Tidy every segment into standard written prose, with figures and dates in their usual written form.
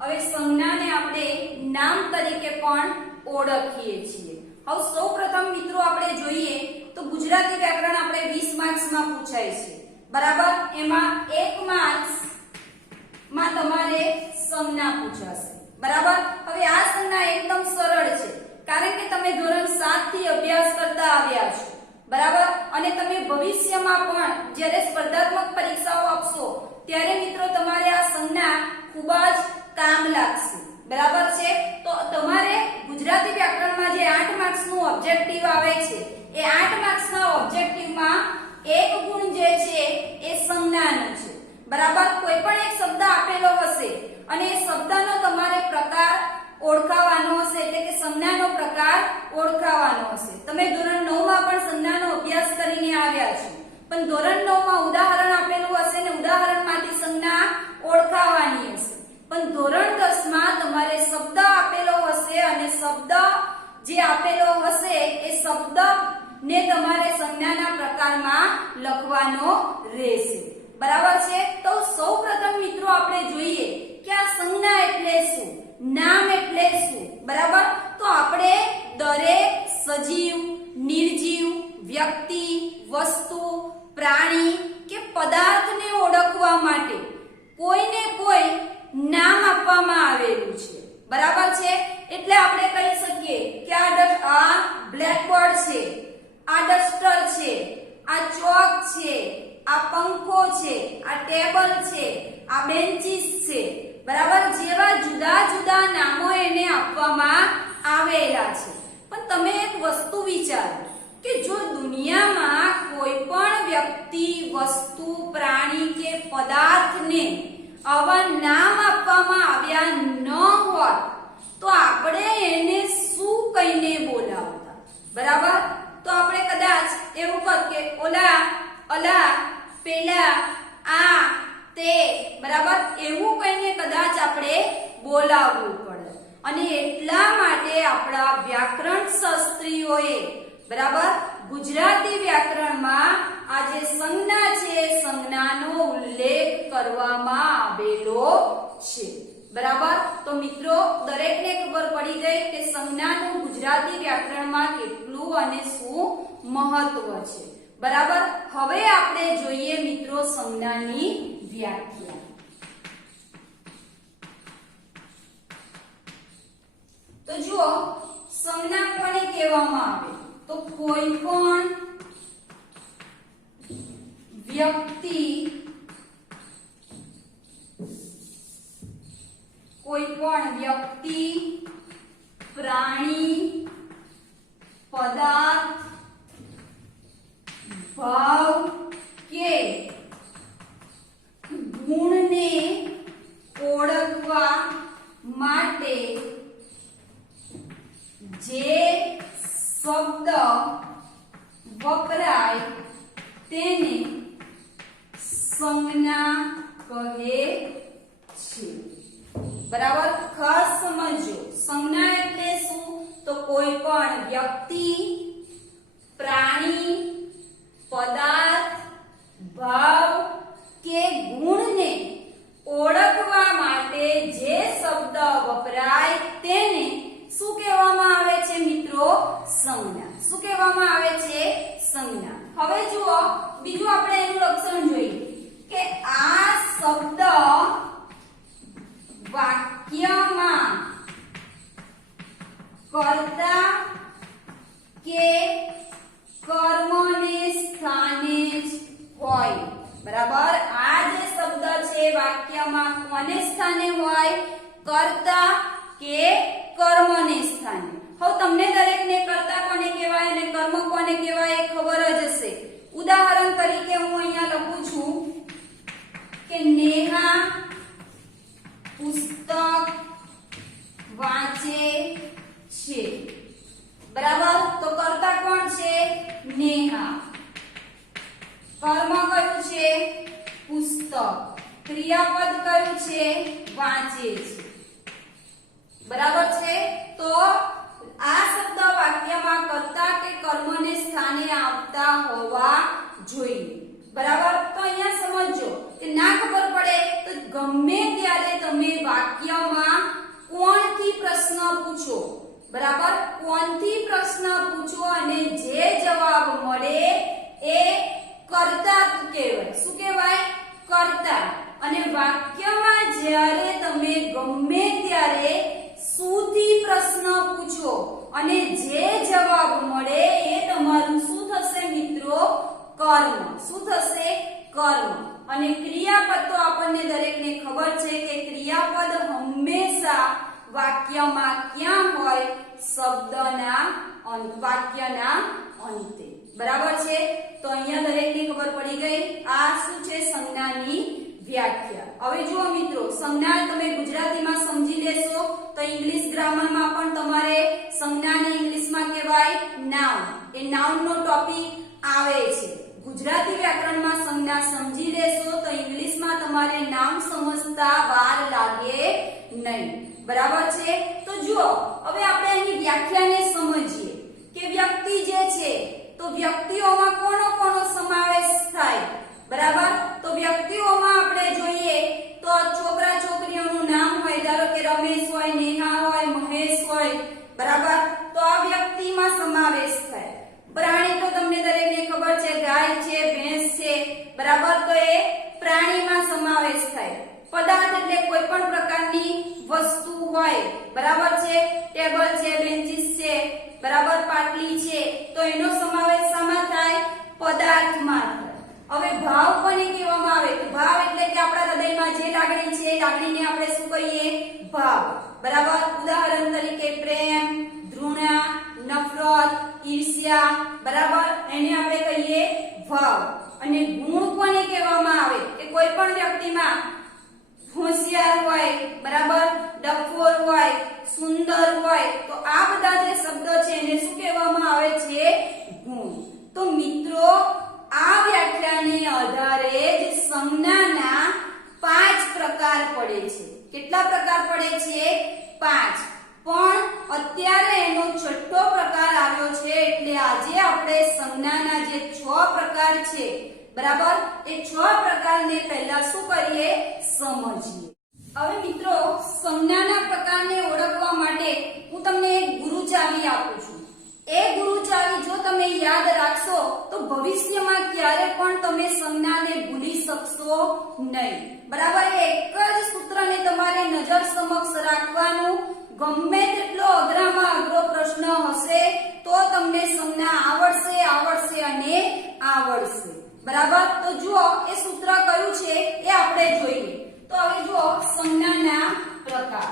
હવે સંજ્ઞાને આપણે નામ તરીકે પણ ઓળખીએ છીએ। હવે સૌપ્રથમ મિત્રો આપણે જોઈએ તો ગુજરાતી વ્યાકરણ આપણે 20 માર્ક્સમાં પૂછાય છે, બરાબર। એમાં 1 માર્ક્સમાં તમારે સંજ્ઞા પૂછાશે, બરાબર। હવે આ સંજ્ઞા એકદમ સરળ છે, કારણ કે તમે ધોરણ 7 થી અભ્યાસ કરતા આવ્યા છો, બરાબર। અને તમે ભવિષ્યમાં પણ જ્યારે સ્પર્ધાત્મક પરીક્ષાઓ આપશો ત્યારે મિત્રો તમારે આ સંજ્ઞા ખૂબ જ કામ લાગશે, બરાબર છે। તો તમારે ગુજરાતી વ્યાકરણમાં જે 8 માર્ક્સનું ઓબ્જેક્ટિવ આવે છે એ 8 માર્ક્સના ઓબ્જેક્ટિવમાં એક ગુણ જે છે એ સંજ્ઞાનો છે, બરાબર। કોઈ પણ એક શબ્દ આપેલો હશે અને એ શબ્દનો તમારે પ્રકાર ઓળખાવાનો હશે, એટલે કે સંજ્ઞાનો પ્રકાર ઓળખાવાનો હશે। તમે ધોરણ 9 માં પણ સંજ્ઞાનો અભ્યાસ કરીને આવ્યા છો, પણ ધોરણ 9 માં ઉદાહરણ આપેલું હશે ને ઉદાહરણમાંથી સંજ્ઞા ઓળખાવાની હશે, પણ ધોરણ 10 માં તમારે શબ્દ આપેલો હશે અને શબ્દ જે આપેલો હશે એ શબ્દ ને તમારે સંજ્ઞાના પ્રકારમાં લખવાનો રહેશે, બરાબર છે। તો સૌપ્રથમ મિત્રો આપણે જોઈએ કે આ સંજ્ઞા એટલે શું, નામ એટલે શું, બરાબર। તો આપણે દરેક સજીવ, નિર્જીવ, વ્યક્તિ, વસ્તુ, પ્રાણી કે પદાર્થને ઓળખવા માટે કોઈને કોઈ નામ આપવામાં આવેલું છે, બરાબર છે। એટલે આપણે કહી શકીએ કે આ બ્લેકબોર્ડ છે, આ ડસ્ટર છે, આ ચોક છે, આ પંખો છે, આ ટેબલ છે, આ બેન્ચીસ છે, બરાબર। જેવા જુદા જુદા નામો એને આપવામાં આવેલા છે, પણ તમે એક વસ્તુ વિચારો કે જો દુનિયામાં કોઈ પણ વ્યક્તિ, વસ્તુ, પ્રાણી કે પદાર્થને આવા નામ આપવામાં આવ્યા ન હોત તો આપણે એને શું કહીને બોલાવતા, બરાબર। તો આપણે કદાચ એવું કહત કે ઓલા, અલા, પેલા, આ, તે, બરાબર, એવું કહીને કદાચ આપણે બોલાવવું પડે। અને એટલા માટે આપણા વ્યાકરણ શાસ્ત્રીઓએ, બરાબર, ગુજરાતી વ્યાકરણમાં આ જે સંજ્ઞા છે સંજ્ઞાનો ઉલ્લેખ કરવામાં આવેલો છે, બરાબર। તો મિત્રો દરેકને ખબર પડી ગઈ કે સંજ્ઞાનું ગુજરાતી વ્યાકરણમાં કેટલું અને શું મહત્વ છે, બરાબર। હવે આપણે જોઈએ મિત્રો સંજ્ઞાની વ્યાખ્યા। તો જુઓ સંજ્ઞા કોને કહેવામાં આવે તો કોઈ પણ વ્યક્તિ, પ્રાણી, પદાર્થ, ભાવ કે ગુણને ઓળખવા માટે જે શબ્દ વપરાય તેને સંજ્ઞા કહે છે, બરાબર। ખાસ સમજો સંજ્ઞા એટલે શું તો કોઈ પણ વ્યક્તિ, પ્રાણી, પદાર્થ, ભાવ કે ગુણને ઓળખવા માટે જે શબ્દ વપરાય તેને શું કહેવામાં આવે છે મિત્રો સંજ્ઞા। શું કહેવામાં આવે છે સંજ્ઞા। હવે જુઓ બીજું આપણે એનું લક્ષણ જોઈએ કે આ શબ્દ વાક્યમાં કર્તા કે કર્મને સ્થાને જ હોય, બરાબર। આ જે શબ્દ છે વાક્યમાં કોને સ્થાને હોય, કર્તા કે કર્મને સ્થાને। હવે તમને દરેકને કર્તા કોને કહેવાય અને કર્મ કોને કહેવાય એ ખબર જ હશે। ઉદાહરણ તરીકે હું અહીંયા લખું છું કે નેહા પુસ્તક વાંચે છે, બરાબર। તો કર્તા કોણ છે નેહા, કર્મ કયું છે પુસ્તક, ક્રિયાપદ કયું છે વાંચે છે, બરાબર છે। તો આ શબ્દ વાક્યમાં કર્તા કે કર્મને સ્થાને આવતા હોવા જોઈએ, બરાબર। તો અહીંયા સમજો કે ના ખબર પડે તો ગમે ત્યારે તમે વાક્યમાં પૂછો, બરાબર, કોણથી પ્રશ્ન પૂછો અને જે જવાબ મળે એ કર્તા કહેવાય. શું કહેવાય? કર્તા. અને વાક્યમાં જ્યારે તમે ગમે ત્યારે શું થી પ્રશ્ન પૂછો અને જે જવાબ મળે એ તમારું શું થશે મિત્રો? કર્મ. શું થશે? કર્મ. અને ક્રિયાપદ તો આપણને દરેકને ખબર છે કે ક્રિયાપદ હંમેશા વાક્યમાં ક્યાં હોય? શબ્દના અંત, વાક્યના અંતે. બરાબર છે? તો અહીંયા દરેકને ખબર પડી ગઈ. આ શું છે? સંજ્ઞાની વ્યાખ્યા. હવે જુઓ મિત્રો, સંજ્ઞા તમે ગુજરાતીમાં સમજી લેશો તો ઇંગ્લિશ ગ્રામરમાં પણ તમારે સંજ્ઞાને ઇંગ્લિશમાં કહેવાય નાઉન. એ નાઉન નો ટોપિક આવે છે. ગુજરાતી વ્યાકરણમાં સંજ્ઞા સમજી લેશો તો ઇંગ્લિશમાં તમારે નામ સમજતા વાર લાગે નહીં. બરાબર છે? તો જુઓ, હવે આપણે એની વ્યાખ્યાને સમજીએ કે વ્યક્તિ જે છે તો વ્યક્તિઓમાં કોનો સમાવેશ થાય? બરાબર, તો વ્યક્તિઓમાં આપણે જોઈએ તો છોકરા છોકરીઓનું નામ હોય, ધારો કે રમેશ હોય, નેહા હોય, મહેશ હોય. બરાબર, તો આ વ્યક્તિમાં સમાવેશ થાય. પ્રાણી તો તમને દરેકને ખબર છે, ગાય છે, ભેંસ છે. બરાબર, તો એ પ્રાણીમાં સમાવેશ થાય. પદાર્થ એટલે કોઈ પણ પ્રકારની વસ્તુ હોય. બરાબર છે? ટેબલ છે, બેન્ચીસ છે, બરાબર, પાટલી છે, તો એનો સમાવેશ શામાં થાય? પદાર્થમાં થાય. હવે ભાવ કોને કહેવામાં આવે? તો ભાવ એટલે કે આપણા હૃદયમાં જે લાગણી છે એ લાગણીને આપણે શું કહીએ? ભાવ. બરાબર, ઉદાહરણ તરીકે પ્રેમ, ઘૃણા, નફરત, ઈર્ષ્યા. બરાબર, એને આપણે કહીએ ભાવ. અને ગુણ કોને કહેવામાં આવે? કે કોઈ પણ વ્યક્તિમાં હોશિયાર હોય, બરાબર, ડફોર હોય, સુંદર હોય, તો આ બધા જે શબ્દો છે એને શું કહેવામાં આવે છે? ગુણ. તો મિત્રો, આ વ્યાખ્યાને આધારે જ સંજ્ઞાના 5 પ્રકાર પડે છે. કેટલા પ્રકાર પડે છે? 5. પણ અત્યારે એનો છઠ્ઠો પ્રકાર આવ્યો છે, એટલે આજે આપણે સંજ્ઞાના જે 6 પ્રકાર છે, બરાબર, એ 6 પ્રકારને પહેલા શું કરીએ? સમજીએ. હવે મિત્રો, સંજ્ઞાના પ્રકારને ઓળખવા માટે હું તમને એક ગુરુ ચાવી આપું છું. એ ગુરુ ચાવી જો તમે યાદ રાખશો તો ભવિષ્યમાં ક્યારે પણ તમે સંજ્ઞાને ભૂલી શકશો નહીં. બરાબર, એક જ સૂત્રને તમારે નજર સમક્ષ રાખવાનું. ગમે તેટલો અઘરામાં અઘરો પ્રશ્ન હશે તો તમને સંજ્ઞા આવડશે અને આવડશે. બરાબર, તો જુઓ એ સૂત્ર કયું છે એ આપણે જોઈએ. તો હવે જુઓ સંજ્ઞાના પ્રકાર.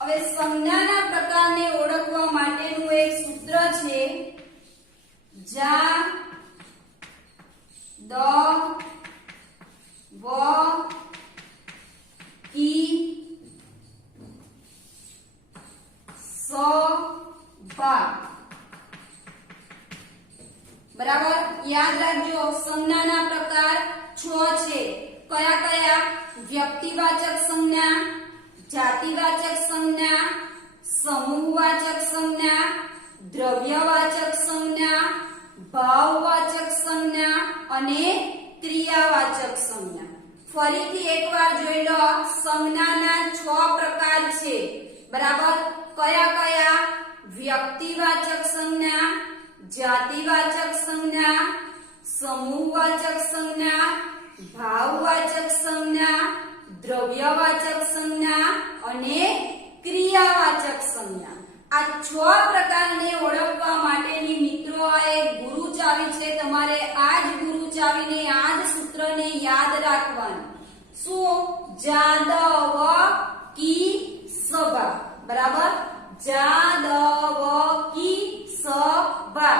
હવે સંજ્ઞાના પ્રકારને ઓળખવા માટેનું એક સૂત્ર છે, જા દ વ કી સ ભા. બરાબર, યાદ રાખજો સંજ્ઞાના પ્રકાર 6 છે. કયા કયા? વ્યક્તિવાચક સંજ્ઞા, જાતિવાચક સંજ્ઞા, સમૂહવાચક સંજ્ઞા, દ્રવ્યવાચક સંજ્ઞા, ભાવવાચક સંજ્ઞા અને ક્રિયાવાચક સંજ્ઞા. ફરીથી એકવાર જોઈ લો, સંજ્ઞાના 6 પ્રકાર છે. બરાબર, કયા કયા? વ્યક્તિવાચક સંજ્ઞા, જાતિવાચક સંજ્ઞા, સમૂહવાચક સંજ્ઞા, ભાવવાચક સંજ્ઞા, દ્રવ્યવાચક સંજ્ઞા અને ક્રિયાવાચક સંજ્ઞા. આ 6 પ્રકારને ઓળખવા માટેની મિત્રો આ એક ગુરુ ચાવી છે. તમારે આ જ ગુરુ ચાવીને આ જ સૂત્રને યાદ રાખવાનું. શું? જાદવ કી સભા. બરાબર, જાદવ કી સભા.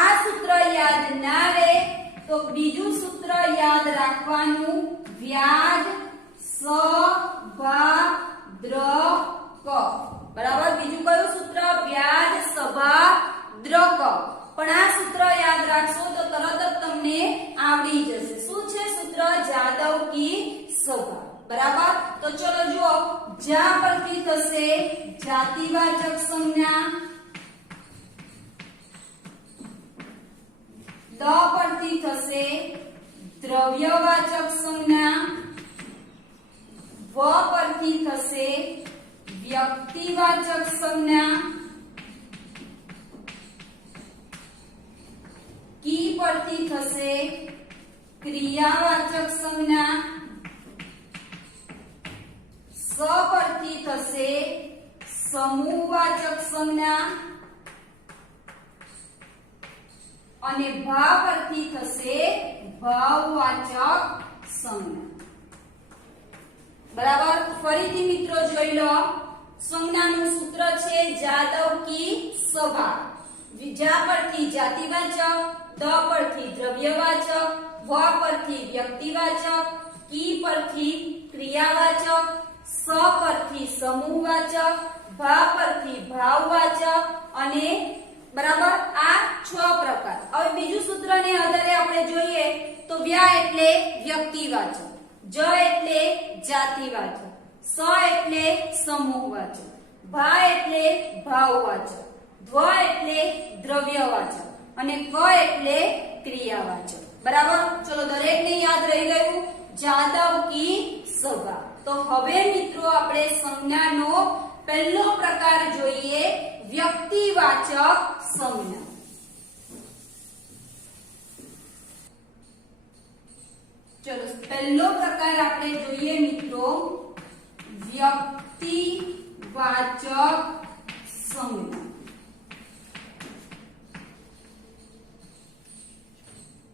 આ સૂત્ર યાદ ના રહે તો બીજું સૂત્ર યાદ રાખવાનું, વ્યાજ સભા દ્રક. બરાબર, બીજું કયું સૂત્ર? વ્યાજ સભા દ્રક. પણ આ સૂત્ર યાદ રાખશો તો તરત જ તમને આવડી જશે. શું છે સૂત્ર? જાદવ કી સભા. બરાબર, તો ચલો જુઓ, જા પરથી થશે જાતિવાચક સંજ્ઞા, દ પરથી થશે દ્રવ્યવાચક સંજ્ઞા વ પરથી થશે વ્યક્તિવાચક સંજ્ઞા, કી પરથી થશે ક્રિયાવાચક સંજ્ઞા, સ પરથી થશે સમૂહવાચક સંજ્ઞા અને ભા પરથી થશે ભાવવાચક સંજ્ઞા. બરાબર. ફરીથી મિત્રો જોઈ લો. સંજ્ઞાનું સૂત્ર છે જાદવ કી સભા. જા પરથી જાતિવાચક, દ પરથી દ્રવ્યવાચક, વ પરથી વ્યક્તિવાચક, કી પરથી ક્રિયાવાચક, સ પરથી સમૂહવાચક, ભા પરથી ભાવવાચક અને બરાબર આ 6 પ્રકાર. હવે બીજું સૂત્રને આધારે આપણે જોઈએ તો વ્યા એટલે વ્યક્તિવાચક, જ એટલે જાતિવાચક, સ એટલે સમૂહવાચક, ભા એટલે ભાવવાચક, ધ્વ એટલે દ્રવ્યવાચક અને ક એટલે ક્રિયાવાચક. બરાબર. ચલો દરેકને યાદ રહી ગયું જાદવ કી સભા. તો હવે મિત્રો આપણે સંજ્ઞાનો પહેલો પ્રકાર જોઈએ વ્યક્તિવાચક સંજ્ઞા. ચલો પહેલો પ્રકાર આપણે જોઈએ મિત્રો વ્યક્તિવાચક સંજ્ઞા.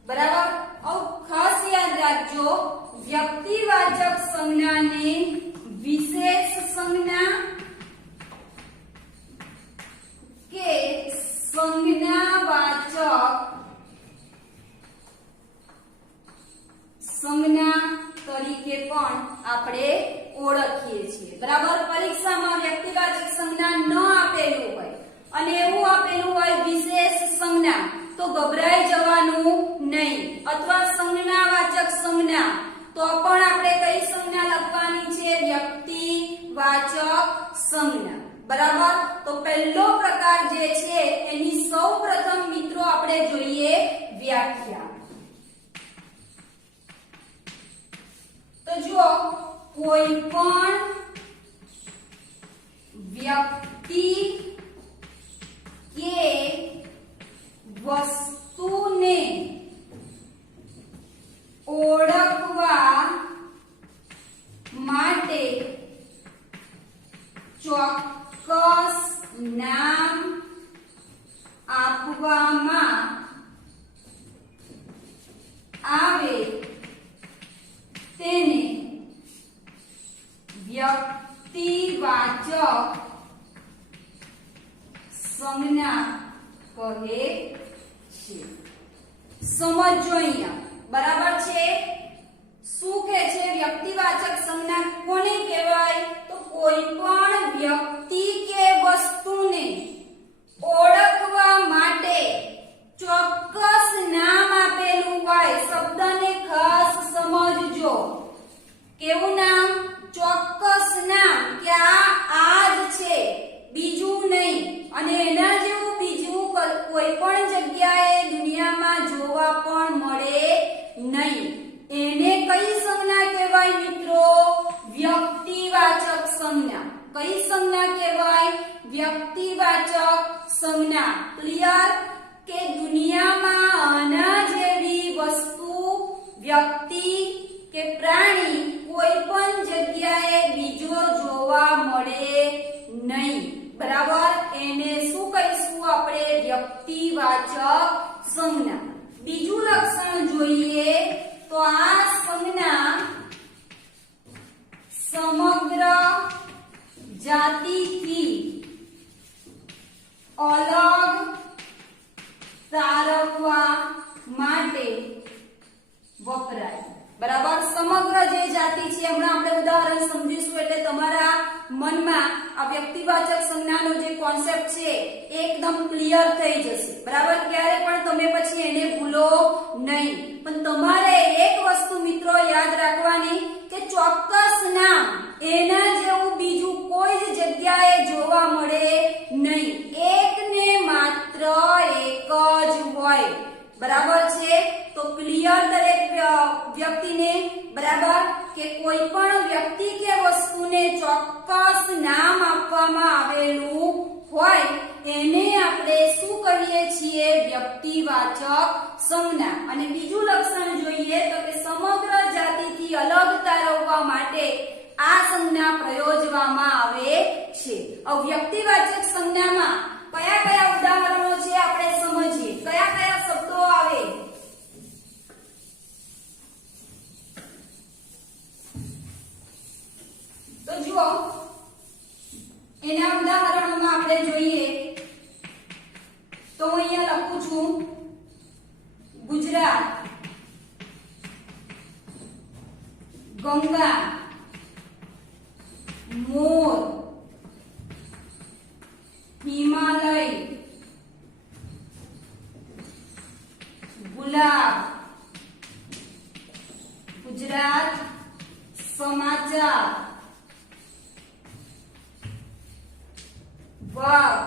બરાબર. હવે ખાસ યાદ રાખજો વ્યક્તિવાચક સંજ્ઞાને વિશેષ સંજ્ઞા કે સંજ્ઞાવાચક સંજ્ઞા તરીકે પણ આપણે ઓળખીએ છીએ. બરાબર. પરીક્ષામાં વ્યક્તિવાચક સંજ્ઞા ન આપેલું હોય અને એવું આપેલું હોય વિશેષ સંજ્ઞા તો ગભરાઈ જવાનું નહીં. અથવા સંજ્ઞાવાચક સંજ્ઞા તો પણ આપણે કઈ સંજ્ઞા લખવાની છે વ્યક્તિવાચક સંજ્ઞા. બરાબર. તો પહેલો પ્રકાર જે છે એની સૌપ્રથમ મિત્રો આપણે જોઈએ વ્યાખ્યા. તો જો કોઈ પણ વ્યક્તિ કે વસ્તુને ઓળખવા માટે ચોક્કસ નામ આપવામાં આવે તેને વ્યક્તિવાચક સંજ્ઞા કહે છે. સમજો અહીંયા. બરાબર છે. શું કહે છે વ્યક્તિવાચક સંજ્ઞા કોને કહેવાય તો કોઈ પણ વ્યક્તિ કે વસ્તુને ઓળખવા માટે ચોક્કસ નામ આપેલું હોય. શબ્દને ખાસ સમજજો. કેવું નામ? ચોક્કસ નામ કે આ જ છે બીજું નહીં. અને એના જેવું બીજું કોઈ પણ જગ્યાએ દુનિયામાં જોવા પણ મળે નહીં. એને કઈ સંજ્ઞા કહેવાય મિત્રો? વ્યક્તિવાચક સંજ્ઞા. કઈ સંજ્ઞા કહેવાય? વ્યક્તિવાચક સંજ્ઞા. ક્લિયર? કે દુનિયામાં આના જેવી વસ્તુ, વ્યક્તિ કે પ્રાણી કોઈ પણ જગ્યાએ બીજો જોવા મળે નહીં. બરાબર. એને શું કહીશું આપણે? વ્યક્તિવાચક સંજ્ઞા. બીજું લક્ષણ જોઈએ તો આ સંજ્ઞા સમગ્ર જાતિથી અલગ તારવવા માટે વપરાય. બરાબર. સમગ્ર જે જાતિ છે હમણાં આપણે ઉદાહરણ સમજીશું એટલે તમારા મનમાં આ વ્યક્તિવાચક સંજ્ઞાનો જે કોન્સેપ્ટ છે એકદમ ક્લિયર થઈ જશે. બરાબર. ક્યારે પણ તમે પછી એને ભૂલો નહીં. પણ તમારે એક વસ્તુ મિત્રો યાદ રાખવાની કે ચોક્કસ નામ એના જેવું બીજું કોઈ જ જગ્યાએ જોવા મળે નહીં. એક ને માત્ર એક જ હોય. બરાબર છે? તો ક્લિયર દરેક વ્યક્તિને બરાબર કે કોઈ પણ વ્યક્તિ કે વસ્તુને ચોક્કસ નામ આપવામાં આવેલું હોય એને આપણે શું કહીએ છીએ? વ્યક્તિવાચક સંજ્ઞા. અને બીજું લક્ષણ જોઈએ તો કે સમગ્ર જાતિથી અલગ તારવવા માટે આ સંજ્ઞા પ્રયોજવામાં આવે છે. વ્યક્તિવાચક સંજ્ઞામાં કયા કયા ઉદાહરણો છે આપણે સમજીએ. કયા કયા શબ્દો આવે? તો જુઓ એના ઉદાહરણોમાં આપણે જોઈએ તો હું અહીંયા લખું છું ગુજરાત, ગંગા, મોર, હિમાલય, ગુલાબ, ગુજરાત સમાચાર, વાઘ.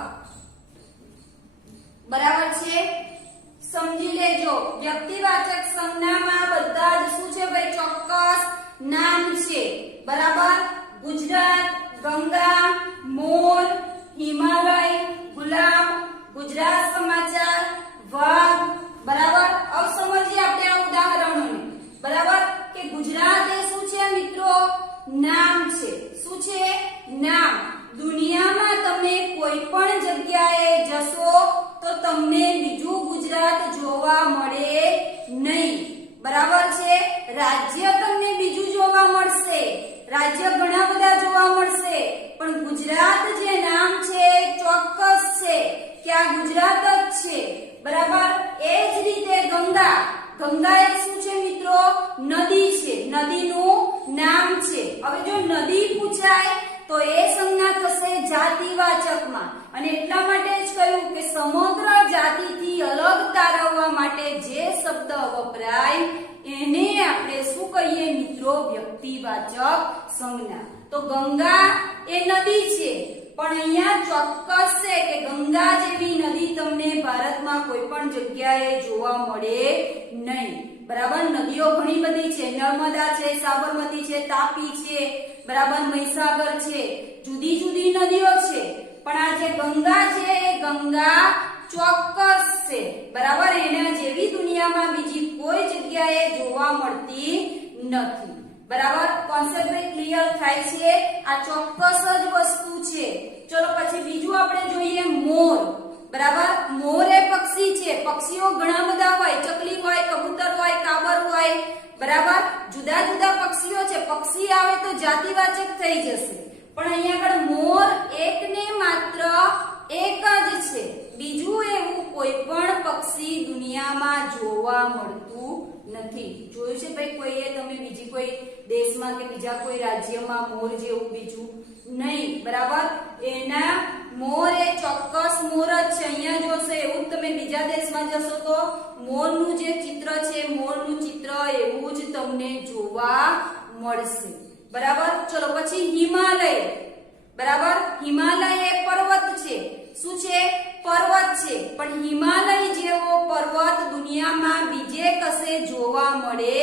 બરાબર છે? સમજી લેજો વ્યક્તિવાચક સંજ્ઞામાં બધા જ શું છે ભાઈ? ચોક્કસ નામ છે. બરાબર? ગુજરાત, ગંગા, મોર, હિમાલય, ગુલાબ, ગુજરાત સમાચાર, વાઘ. બરાબર? હવે સમજીએ આપણે આ ઉદાહરણોને. બરાબર? કે ગુજરાત એ શું છે મિત્રો? નામ છે. શું છે? નામ. દુનિયામાં તમે કોઈ પણ જગ્યાએ જશો તો તમને બીજું ગુજરાત જોવા મળે નહીં. બરાબર છે? રાજ્ય તમને બીજું જોવા મળશે. રાજ્ય ઘણા બધા જોવા મળશે પણ ગુજરાત જે નામ છે ચોક્કસ છે કે આ ગુજરાત જ છે. બરાબર? એ જ રીતે ગંગા. ગંગા એ શું છે મિત્રો? નદી છે. નદીનું નામ છે. હવે જો નદી પૂછાય તો એ સંજ્ઞા થશે જાતિવાચકમાં. અને એટલા માટે જ કહ્યું કે સમગ્ર જાતિથી અલગ તારવવા માટે જે શબ્દ વપરાય એને આપણે શું કહીએ મિત્રો? વ્યક્તિવાચક સંજ્ઞા. તો ગંગા એ નદી છે પણ અહીંયા ચોક્કસ છે કે ગંગા જેવી નદી તમને ભારતમાં કોઈ પણ જગ્યાએ જોવા મળે નહીં. બરાબર? નદીઓ ઘણી બધી છે. નર્મદા છે, સાબરમતી છે, તાપી છે, બરાબર, મહીસાગર છે, જુદી જુદી નદીઓ છે. પણ આ જે ગંગા છે એ ગંગા ચોક્કસ છે. બરાબર? એના જેવી દુનિયામાં બીજી કોઈ જગ્યાએ જોવા મળતી નથી. બરાબર? કોન્સેપ્ટ ક્લિયર થાય છે? આ ચોક્કસ જ વસ્તુ છે. ચલો પછી બીજું આપણે જોઈએ મોર. બરાબર? મોર એ પક્ષી છે. પક્ષીઓ ઘણા બધા હોય. ચકલી હોય, કબૂતર હોય, કાબર હોય. બરાબર? જુદા જુદા પક્ષીઓ છે. પક્ષી આવે તો જાતિવાચક થઈ જશે. પણ અહીંયા આગળ મોર એકને માત્ર એક જ છે. બીજું એવું કોઈ પણ પક્ષી દુનિયામાં જોવા મળતું નથી. જોયું છે ભાઈ કોઈએ તમે બીજી કોઈ દેશમાં કે બીજા કોઈ રાજ્યમાં મોર જેવું બીજું નહીં. બરાબર? એના મોર એ ચોક્કસ મોર જ છે. અહીંયા જોશે એવું જ તમે બીજા દેશમાં જશો તો મોરનું જે ચિત્ર છે મોરનું ચિત્ર એવું જ તમને જોવા મળશે. બરાબર? ચલો પછી હિમાલય. બરાબર? હિમાલય એ પર્વત છે. શું છે? પર્વત છે. પણ હિમાલય જેવો પર્વત દુનિયામાં બીજે કશે જોવા મળે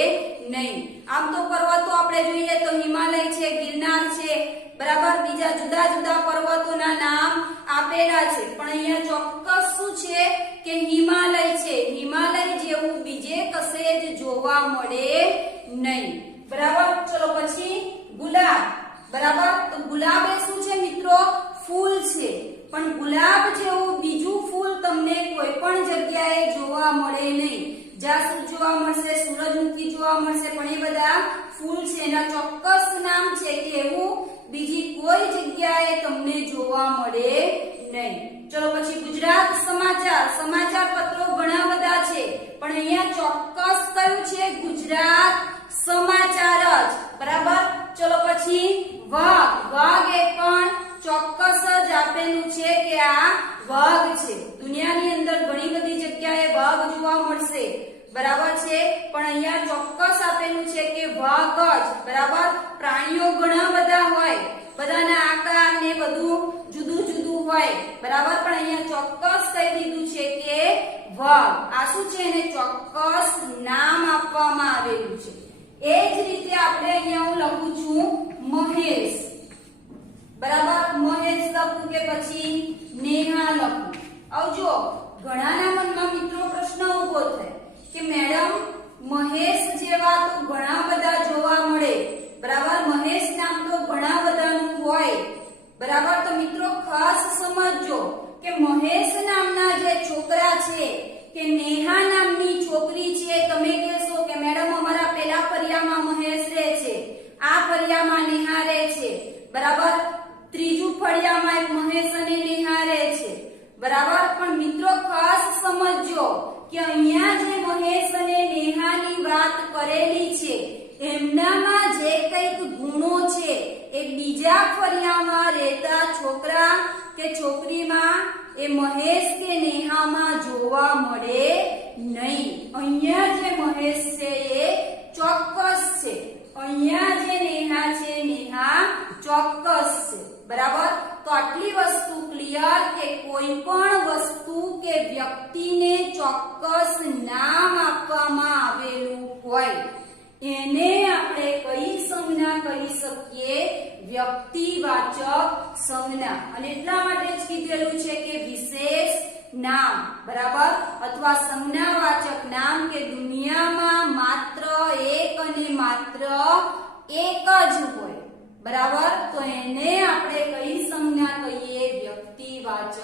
નહીં. આમ તો પર્વતો આપણે જોઈએ તો હિમાલય છે, ગિરનાર છે. બરાબર? બીજા જુદા જુદા પર્વતોના નામ આપેલા છે. પણ અહીંયા ચોક્કસ શું છે કે હિમાલય છે. હિમાલય જેવું બીજે કશે જ જોવા મળે નહીં. બરાબર? ચલો પછી ગુલાબ. બરાબર? તો ગુલાબ એ શું છે મિત્રો? ફૂલ છે. પણ ગુલાબ જેવું બીજું ફૂલ તમને કોઈ પણ જગ્યાએ જોવા મળે નહીં. જાસૂદ જોવા મળશે, સૂરજમુખી જોવા મળશે, પણ એ બધા ફૂલ છે. એના ચોક્કસ નામ છે કે એવું બીજી કોઈ જગ્યાએ તમને જોવા મળે નહીં. ચલો પછી ગુજરાત સમાચાર. સમાચાર પત્રો ઘણા બધા છે પણ અહીંયા ચોક્કસ કયું છે? ગુજરાત સમાચાર જ. બરાબર? ચલો પછી વાઘ. વાઘ એ પણ ચોક્કસ જ આપેલું છે કે આ વાઘ છે. દુનિયાની અંદર ઘણી બધી જગ્યાએ વાઘ જોવા મળશે, બરાબર છે, પણ અહીંયા ચોક્કસ આપેલું છે કે વાઘ જ. બરાબર, પ્રાણીઓ ઘણા બધા હોય, બધાના આકાર ને બધું જુદું જુદું હોય, બરાબર, પણ અહીંયા ચોક્કસ કહી દીધું છે કે વાઘ. આ શું છે, એને ચોક્કસ નામ આપવામાં આવેલું છે. એ જ રીતે આપણે અહીંયા હું લખું છું મહેશ, બરાબર, મહેશ લખું કે પછી નેહા લખું. આવજો, ઘણાના મનમાં મિત્રો પ્રશ્ન ઉભો થાય કે મેડમ મહેશ જેવા તો ઘણા બધા જોવા મળે, બરાબર, મહેશ નામ તો ઘણા બધાનું હોય, બરાબર. તો મિત્રો ખાસ સમજજો કે મહેશ નામના જે છોકરા છે કે નેહા નામની છોકરી છે, તમે કહેશો કે મેડમ અમારા પેલા ફરિયામાં મહેશ રહે છે, આ ફરિયામાં નેહા રહે છે, બરાબર, ત્રીજું ફળિયામાં મહેશ અને નેહા રહે છે, બરાબર. પણ મિત્રો ખાસ સમજજો કે અહીંયા જે મહેશ અને નેહાની વાત કરેલી છે એમનામાં જે કંઈક ગુણો છે એ બીજા ફળિયામાં રહેતા છોકરા કે છોકરીમાં એ મહેશ કે નેહામાં જોવા મળે નહીં. અહીંયા જે મહેશ છે એ ચોક્કસ છે, અહીંયા જે નેહા છે નેહા ચોક્કસ છે, બરાબર. તો આટલી વસ્તુ ક્લિયર કે કોઈ પણ વસ્તુ કે વ્યક્તિને ચોક્કસ નામ આપવામાં આવેલું હોય એને આપણે કઈ સંજ્ઞા કહી શકીએ, વ્યક્તિવાચક સંજ્ઞા. અને એટલા માટે જ કીધેલું છે કે વિશેષ નામ, બરાબર, અથવા સંજ્ઞાવાચક નામ કે દુનિયામાં માત્ર એક અને માત્ર એક જ હોય, બરાબર. તો એને આપણે કઈ સંજ્ઞા કહીએ, વ્યક્તિવાચક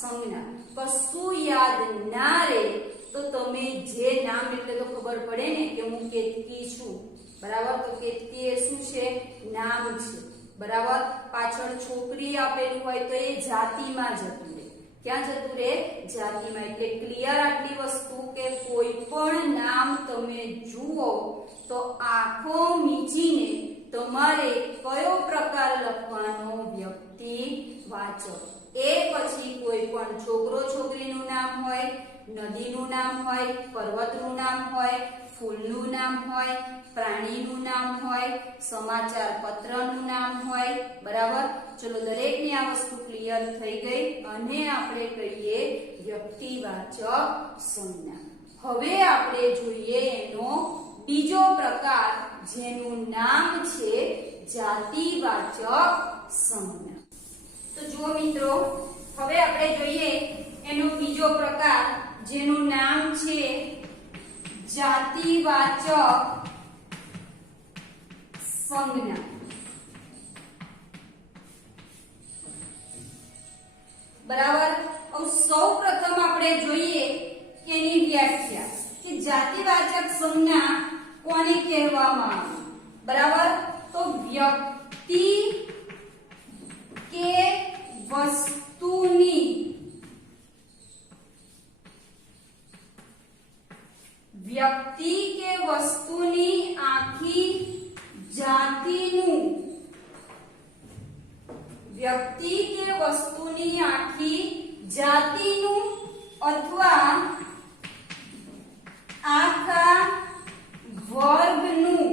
સંજ્ઞા. કશું યાદ ના રહે તો તમે જે નામ એટલે તો ખબર પડે ને કે હું કેતકી છું, બરાબર. તો કેતકી એ શું છે, નામ છે, બરાબર. પાછળ છોકરી આપેલું હોય તો એ જાતિમાં જતું રહે. ક્યાં જતું રહે, જાતિમાં. એટલે ક્લિયર આટલી વસ્તુ કે કોઈ પણ નામ તમે જુઓ તો આંખો મીચીને તમારે કયો પ્રકાર લખવાનો, વ્યક્તિવાચક. એ પછી કોઈ પણ છોકરો છોકરીનું નામ હોય, નદીનું નામ હોય, પર્વતનું નામ હોય, ફૂલનું નામ હોય, પ્રાણીનું નામ હોય, સમાચાર પત્રનું નામ હોય, બરાબર. ચલો દરેકની આ વસ્તુ ક્લિયર થઈ ગઈ અને આપણે કહીએ વ્યક્તિવાચક સંજ્ઞા. હવે આપણે જોઈએ એનો બીજો પ્રકાર જેનું નામ છે જાતિવાચક સંજ્ઞા. તો જુઓ મિત્રો, હવે આપણે જોઈએ એનો બીજો પ્રકાર જેનું નામ છે જાતિવાચક સંજ્ઞા. બરાબર. સૌપ્રથમ આપણે જોઈએ કે એની વ્યાખ્યા કે જાતિવાચક સંજ્ઞા કોને કહેવામાં આવે, બરાબર. તો વ્યક્તિ કે વસ્તુની આખી જાતિનું, વ્યક્તિ કે વસ્તુની આખી જાતિનું અથવા આખા વર્ગનું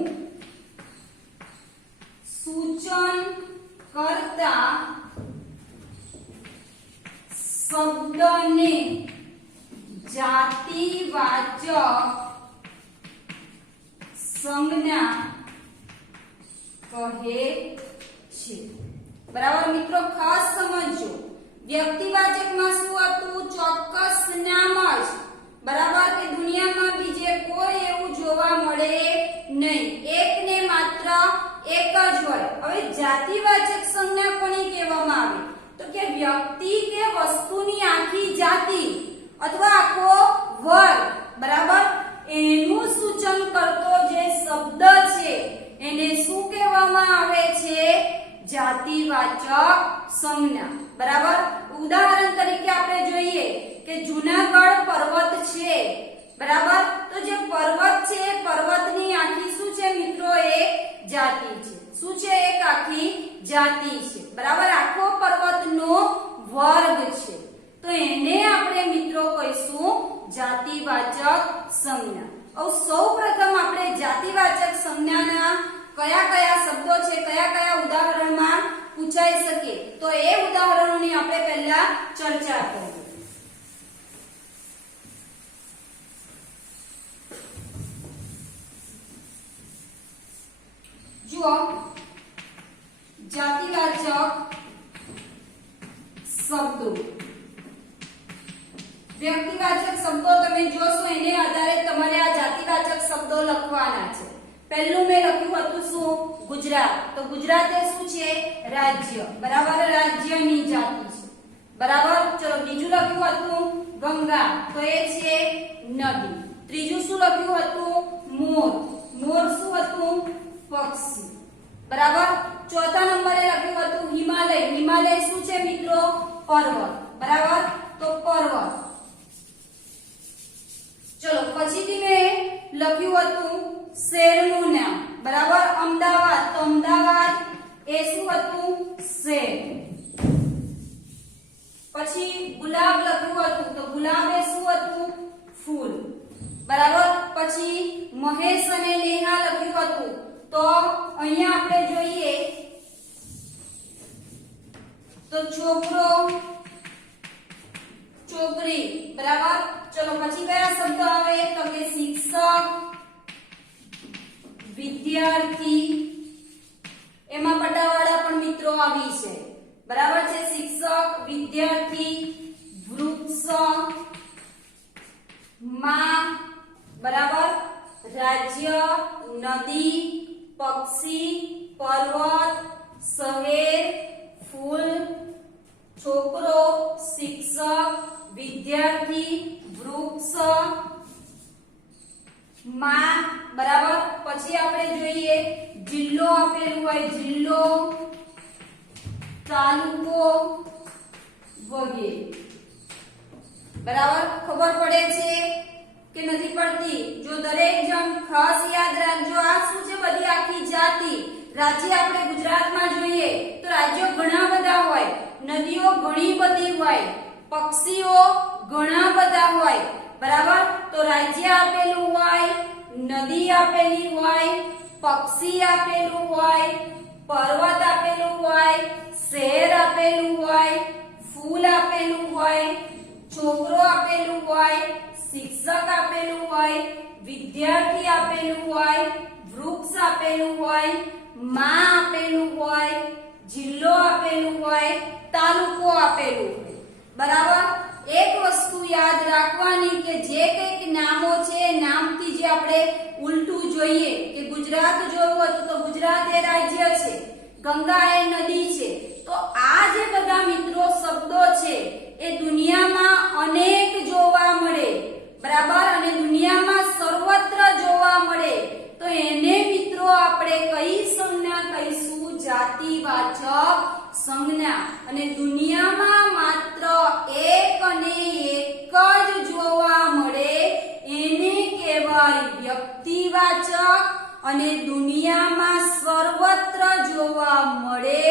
સૂચન કરતા શબ્દને જાતિવાચક સંજ્ઞા કહે છે, બરાબર. મિત્રો ખાસ સમજો, વ્યક્તિવાચકમાં શું હતું, ચોક્કસ નામ જ, બરાબર, કે દુનિયામાં બીજે કોઈ એવું જોવા મળે નહીં, એક ને માત્ર એક જ હોય. હવે જાતિવાચક સંજ્ઞા કોને કહેવામાં આવે, તો કે વ્યક્તિ કે વસ્તુની આખી જાતિ અથવા આખો વર્ગ, બરાબર, એનું સૂચન કરતો જે શબ્દ છે એને શું કહેવામાં આવે છે, જાતિવાચક સંજ્ઞા, બરાબર. ઉદાહરણ તરીકે આપણે જોઈએ કે જૂનાગઢ પર્વત છે, બરાબર. તો જે પર્વત છે, પર્વતની આખી શું છે મિત્રો, એક જાતિ છે. શું છે? એક આખી જાતિ છે, બરાબર, આખો પર્વતનો વર્ગ છે. તો એને આપણે મિત્રો કહીશું જાતિવાચક સંજ્ઞા. હવે સૌપ્રથમ આપણે જાતિવાચક સંજ્ઞાના કયા કયા શબ્દો છે, કયા કયા ઉદાહરણમાં પૂછાઈ શકે, તો એ ઉદાહરણોની આપણે પહેલા ચર્ચા કરીએ. જુઓ, જાતિવાચક શબ્દો. વ્યક્તિવાચક શબ્દો તમે જોશો એને આધારે તમારે આ જાતિવાચક શબ્દો લખવાના છે. પહેલું મેં લખ્યું હતું શું? ગુજરાત. તો ગુજરાત એ શું છે? રાજ્ય, બરાબર, રાજ્યની જાતિ છે, બરાબર. ચલો, બીજું લખ્યું હતું ગંગા, તો એ છે નદી. ત્રીજું શું લખ્યું હતું? મોર. મોર શું હતું? પક્ષી, બરાબર. ચોથા નંબરે લખ્યું હતું હિમાલય. હિમાલય શું છે મિત્રો? પર્વત, બરાબર, તો પર્વત. ચલો, પછીથી મેં લખ્યું હતું શહેરનું નામ, બરાબર, અમદાવાદ. તો અમદાવાદ એ શું હતું? શહેર. પછી ગુલાબ લખ્યું હતું, તો ગુલાબ એ શું હતું? ફૂલ, બરાબર. પછી મહેશ અને નેહા લખ્યું હતું, તો અહીંયા આપણે જોઈએ તો છોકરો, છોકરી, બરાબર. ચલો, પછી કયા શબ્દો આવે? તો કે શિક્ષક, વિદ્યાર્થી, એમાં પટાવાળા પણ મિત્રો આવી છે, બરાબર છે. શિક્ષક, વિદ્યાર્થી, વૃક્ષ, માં, બરાબર, રાજ્ય, નદી, પક્ષી, પર્વત, શહેર, ફૂલ, છોકરો, શિક્ષક, વિદ્યાર્થી, વૃક્ષ, માં, બરાબર. પછી આપણે જોઈએ જિલ્લો આપેલું હોય, જિલ્લો, તાલુકો વગેરે, બરાબર. ખબર પડે છે કે નથી પડતી? જો દરેક જણ ખાસ યાદ રાખજો, આ શું છે? બધી આખી જાતિ. રાજ્ય આપણે ગુજરાતમાં જોઈએ તો રાજ્યો ઘણા બધા હોય, નદીઓ ઘણી બધી હોય, પક્ષીઓ ઘણા બધા હોય, બરાબર. તો રાજ્ય આપેલું હોય, નદી આપેલી હોય, પક્ષી આપેલું હોય, પર્વત આપેલું હોય, શહેર આપેલું હોય, ફૂલ આપેલું હોય, છોકરો આપેલું હોય, શિક્ષક આપેલું હોય, વિદ્યાર્થી આપેલું હોય, વૃક્ષ આપેલું હોય, માં આપેલું હોય, જિલ્લો આપેલું હોય, તાલુકો આપેલું હોય, બરાબર. એક વસ્તુ યાદ રાખવાની કે જે કંઈક નામો છે, નામથી જે આપણે ઉલટું જોઈએ કે ગુજરાત જોયું હતું તો ગુજરાત એ રાજ્ય છે, ગંગા એ નદી છે. તો આ જે બધા મિત્રો શબ્દો છે એ દુનિયામાં અનેક જોવા મળે, બરાબર, અને દુનિયામાં સર્વત્ર જોવા મળે. તો એને મિત્રો આપણે કઈ સંજ્ઞા કહીશું? જાતિવાચક સંજ્ઞા. અને દુનિયામાં માત્ર એક અને એક જ જોવા મળે એને કહેવાય વ્યક્તિવાચક, અને દુનિયામાં સર્વત્ર જોવા મળે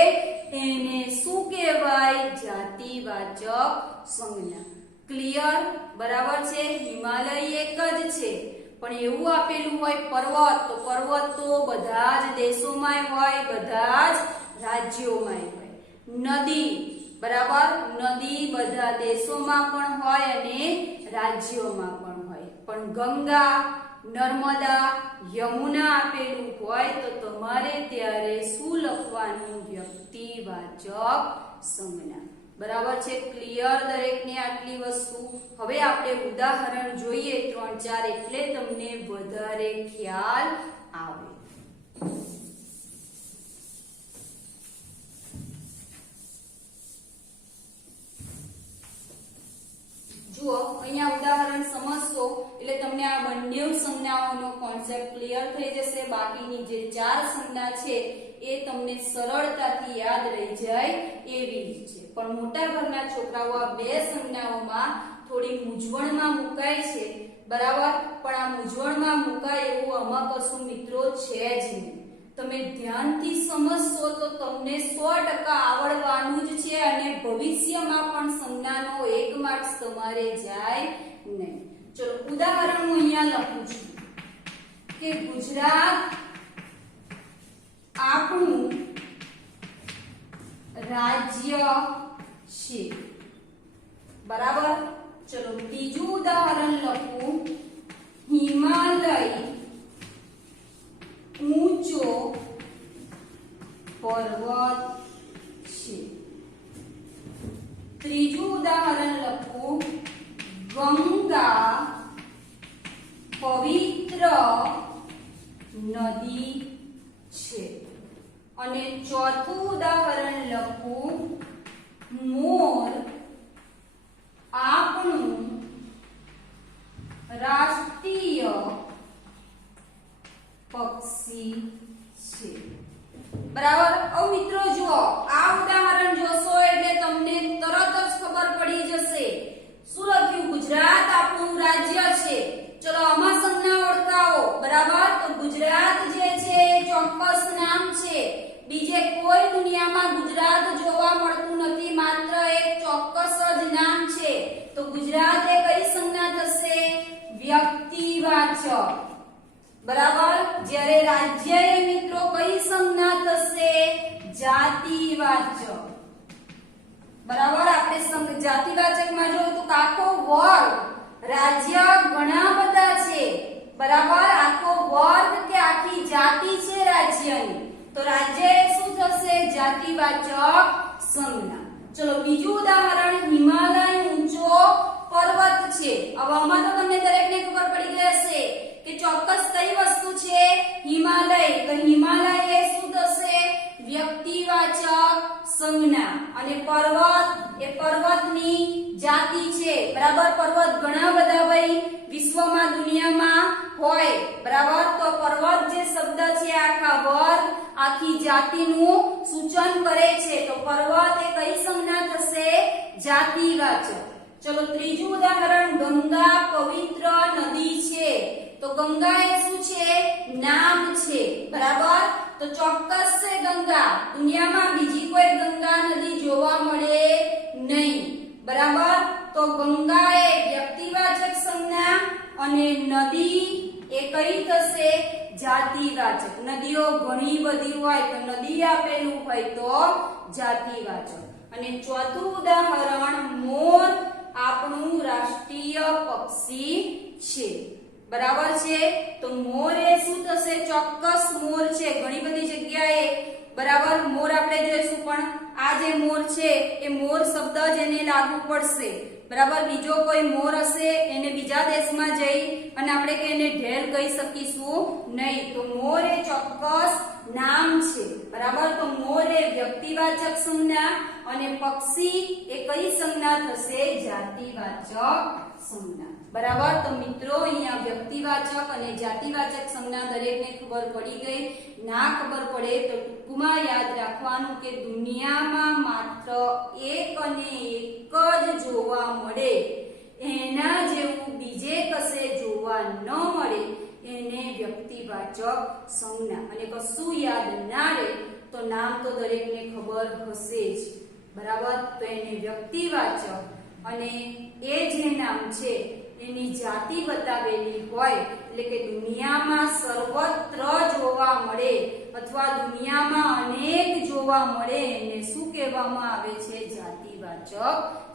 એને શું કહેવાય? જાતિવાચક સંજ્ઞા. ક્લિયર? બરાબર છે. હિમાલય એક જ છે, પણ એવું આપેલું હોય પર્વત, તો પર્વત તો બધા જ દેશોમાં હોય, બધા જ રાજ્યોમાં હોય. નદી, બરાબર, નદી બધા દેશોમાં પણ હોય અને રાજ્યોમાં પણ હોય. પણ ગંગા, નર્મદા, યમુના આપેલું હોય તો તમારે ત્યારે શું લખવાનું? વ્યક્તિવાચક સંજ્ઞા. બરાબર છે. ક્લિયર દરેકને આટલી વસ્તુ? હવે આપણે ઉદાહરણ જોઈએ 3-4 એટલે તમને વધારે ખ્યાલ આવે. જુઓ, અહીંયા ઉદાહરણ સમજશો એટલે તમને આ બંને સંજ્ઞાઓનો કોન્સેપ્ટ ક્લિયર થઈ જશે. બાકીની જે 4 સંજ્ઞા છે એ તમને સરળતાથી યાદ રહી જાય એવી જ છે. પણ મોટા ભાગના છોકરાઓ આ 2 સંજ્ઞાઓમાં થોડી મૂંઝવણમાં મુકાય છે, બરાબર. પણ આ મૂંઝવણમાં મુકાય એવું આમાં કશું મિત્રો છે જ નહીં. તમે ધ્યાનથી સમજશો તો તમને 100% આવડવાનું જ છે અને ભવિષ્યમાં પણ સંજ્ઞાનો 1 માર્ક્સ તમારે જાય નહીં. ચલો ઉદાહરણ હું અહીંયા લખું છું કે ગુજરાત આપણું રાજ્ય છે. બરાબર. ચલો બીજું ઉદાહરણ લખું, હિમાલય ઊંચો પર્વત છે. ત્રીજું ઉદાહરણ લખું, ગંગા પવિત્ર નદી છે. અને ચોથું ઉદાહરણ લખું, મોર આપણું રાષ્ટ્રીય પક્ષી છે. બરાબર. હવે મિત્રો જુઓ, આ ઉદાહરણ જોશો એટલે તમને તરત જ ખબર પડી જશે. શું લખ્યું? ગુજરાત આપણું રાજ્ય છે. ચલો આમાં સંજ્ઞા ઓળખાવો. બરાબર. તો ગુજરાત જે છે એ ચોક્કસ નામ છે. બીજે કોઈ દુનિયામાં ગુજરાત જોવા મળતું નથી, માત્ર એક ચોક્કસ જ નામ છે. તો ગુજરાત એ કઈ સંજ્ઞા થશે? વ્યક્તિવાચક. બરાબર. જ્યારે રાજ્ય એ મિત્રો કઈ સંજ્ઞા થશે? જાતિવાચક. બરાબર. આપણે જાતિવાચકમાં જોયું તો આખો વર્ગ, રાજ્ય ઘણા બધા છે. બરાબર. આખો વર્ગ કે આખી જાતિ છે રાજ્યની, તો રાજ્ય એ શું થશે? જાતિવાચક સંજ્ઞા. ચલો બીજું ઉદાહરણ, હિમાલય ઊંચો પર્વત છે. હવે આમાં તો તમને દરેકને ખબર પડી ગઈ હશે કે ચોક્કસ કઈ વસ્તુ છે? હિમાલય. તો હિમાલય એ શું થશે? વ્યક્તિવાચક સંજ્ઞા. અને પર્વત એ પર્વતની જાતિ છે. બરાબર. પર્વત ઘણા બધા ભાઈ વિશ્વમાં દુનિયામાં હોય. બરાબર. તો પર્વત જે શબ્દ છે આખા વર્ગ, આખી જાતિનું સૂચન કરે છે. તો પર્વત એ કઈ સંજ્ઞા થશે? જાતિવાચક. ચલો ત્રીજું ઉદાહરણ, ગંગા પવિત્ર નદી છે. તો ગંગા એ શું છે? નામ છે. બરાબર. તો ચોક્કસ છે ગંગા. દુનિયામાં બીજી કોઈ ગંગા નદી જોવા મળે નહીં. બરાબર. તો ગંગા એ વ્યક્તિવાચક સંજ્ઞા અને નદી એ કઈ થશે? જાતિવાચક. નદીઓ ઘણી બધી હોય તો નદી આપેલું હોય તો જાતિવાચક. અને ચોથું ઉદાહરણ, મોર આપણું રાષ્ટ્રીય પક્ષી છે. બરાબર છે. તો મોર એ શું થશે? ચોક્કસ મોર છે. ઘણી બધી જગ્યાએ બરાબર મોર આપણે જોઈશું, પણ આ જે મોર છે એ મોર શબ્દ જ એને લાગુ પડશે. બરાબર. બીજો કોઈ મોર હશે એને બીજા દેશમાં જઈ અને આપણે કે એને ઢેલ કહી શકીશું નહીં. તો મોર એ ચોક્કસ નામ છે. બરાબર. તો મોર એ વ્યક્તિવાચક સંજ્ઞા અને પક્ષી એ કઈ સંજ્ઞા થશે? જાતિવાચક સંજ્ઞા. બરાબર. તો મિત્રો અહીંયા વ્યક્તિવાચક અને જાતિવાચક સંજ્ઞા દરેકને ખબર પડી ગઈ. ના ખબર પડે તો ટૂંકમાં યાદ રાખવાનું કે દુનિયામાં માત્ર એક અને એક જ જોવા મળે, એના જેવું બીજે કશે જોવા ન મળે, એને વ્યક્તિવાચક સંજ્ઞા. અને કશું યાદ ના રહે તો નામ તો દરેકને ખબર હશે જ. બરાબર. તો એને વ્યક્તિવાચક અને એ જે નામ છે એની જાતિ બતાવેલી હોય, એટલે કે દુનિયામાં સર્વત્ર જોવા મળે અથવા દુનિયામાં અનેક જોવા મળે, એને શું કહેવામાં આવે છે? જાતિવાચક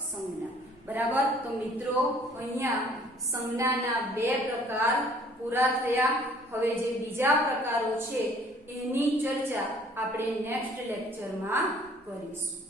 સંજ્ઞા. બરાબર. તો મિત્રો અહીંયા સંજ્ઞાના 2 પ્રકાર પૂરા થયા. હવે જે બીજા પ્રકારો છે એની ચર્ચા આપણે નેક્સ્ટ લેક્ચરમાં કરીશું.